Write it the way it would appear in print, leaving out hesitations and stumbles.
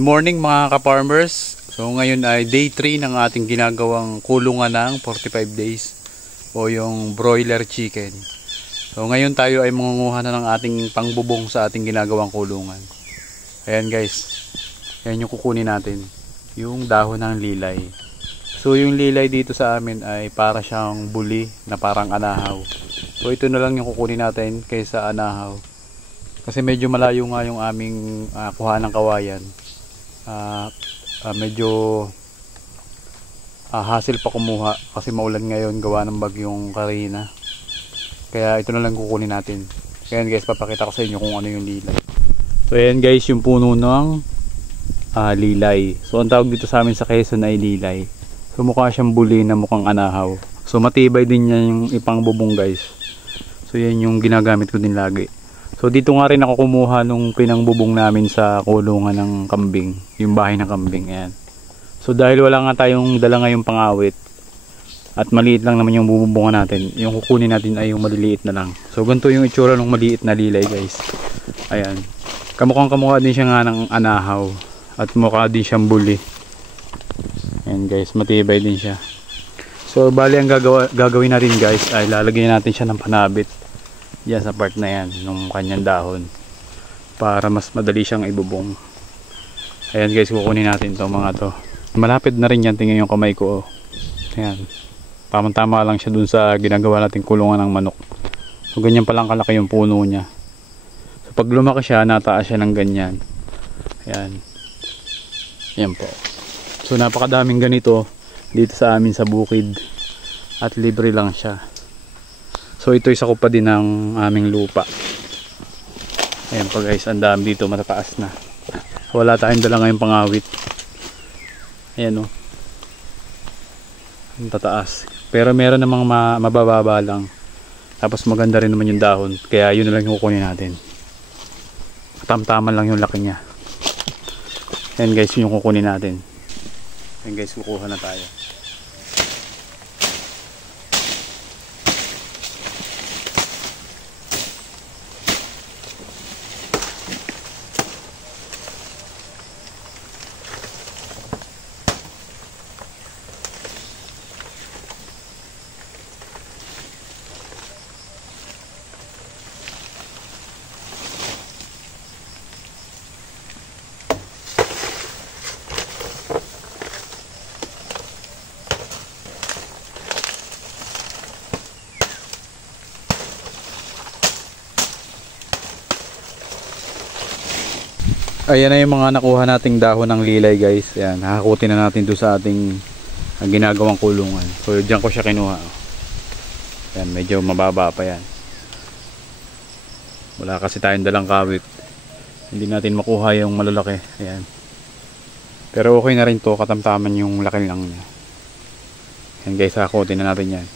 Good morning mga ka-farmers. So ngayon ay day 3 ng ating ginagawang kulungan ng 45 days o yung broiler chicken. So ngayon tayo ay mangunguha na ng ating pangbubong sa ating ginagawang kulungan. Ayan guys, ayan yung kukunin natin, yung dahon ng lilay. So yung lilay dito sa amin ay para siyang buli na parang anahaw. So ito na lang yung kukunin natin kaysa anahaw, kasi medyo malayo nga yung aming kuha ng kawayan. Medyo hassle pa kumuha kasi maulan ngayon gawa ng bagyong Karina. Kaya ito na lang kukunin natin. Ayan guys, papakita ko sa inyo kung ano yung lilay. So ayan guys, yung puno ng lilay. So ang tawag dito sa amin sa Quezon ay lilay. So mukha siyang buli na mukhang anahaw. So matibay din niya yung ipang bubong guys. So yan yung ginagamit ko din lagi. So dito nga rin ako kumuha nung pinangbubong namin sa kulungan ng kambing, yung bahay ng kambing. Ayan. So dahil wala nga tayong dala ngayong pangawit at maliit lang naman yung bubungan natin, yung kukunin natin ay yung maliliit na lang. So ganito yung itsura ng maliit na lilay guys. Ayan. Kamukhang kamukha din siya nga ng anahaw at mukha din siyang buli. Ayan guys, matibay din siya. So bali ang gagawin natin guys ay lalagyan natin siya ng panabit yan sa part na yan ng kanyang dahon para mas madali siyang ibubong. Ayan guys, kukunin natin to mga to. Malapit na rin yan, tingnan yung kamay ko. Ayan, tamang tama lang siya dun sa ginagawa nating kulungan ng manok. So ganyan palang kalaki yung puno niya. So pag lumaki siya, nataas siya ng ganyan. Ayan. Ayan po. So napakadaming ganito dito sa amin sa bukid at libre lang siya. So ito isa ko pa din ng aming lupa. Ayan pa guys, ang dami dito, matataas na. Wala tayong dala ngayong pangawit. Ayan o, ang tataas. Pero meron namang mabababa lang. Tapos maganda rin naman yung dahon. Kaya yun na lang yung kukunin natin. Tamtaman lang yung laki niya. Ayan guys, yun yung kukunin natin. Ayan guys, kukuha na tayo. Ayan na yung mga nakuha nating dahon ng lilay guys. Ayan, hahakutin na natin doon sa ating ginagawang kulungan. So dyan ko siya kinuha. Ayan, medyo mababa pa yan. Wala kasi tayong dalang kawit. Hindi natin makuha yung malalaki. Ayan. Pero okay na rin to, katamtaman yung laki lang niya. Ayan guys, hahakutin na natin yan.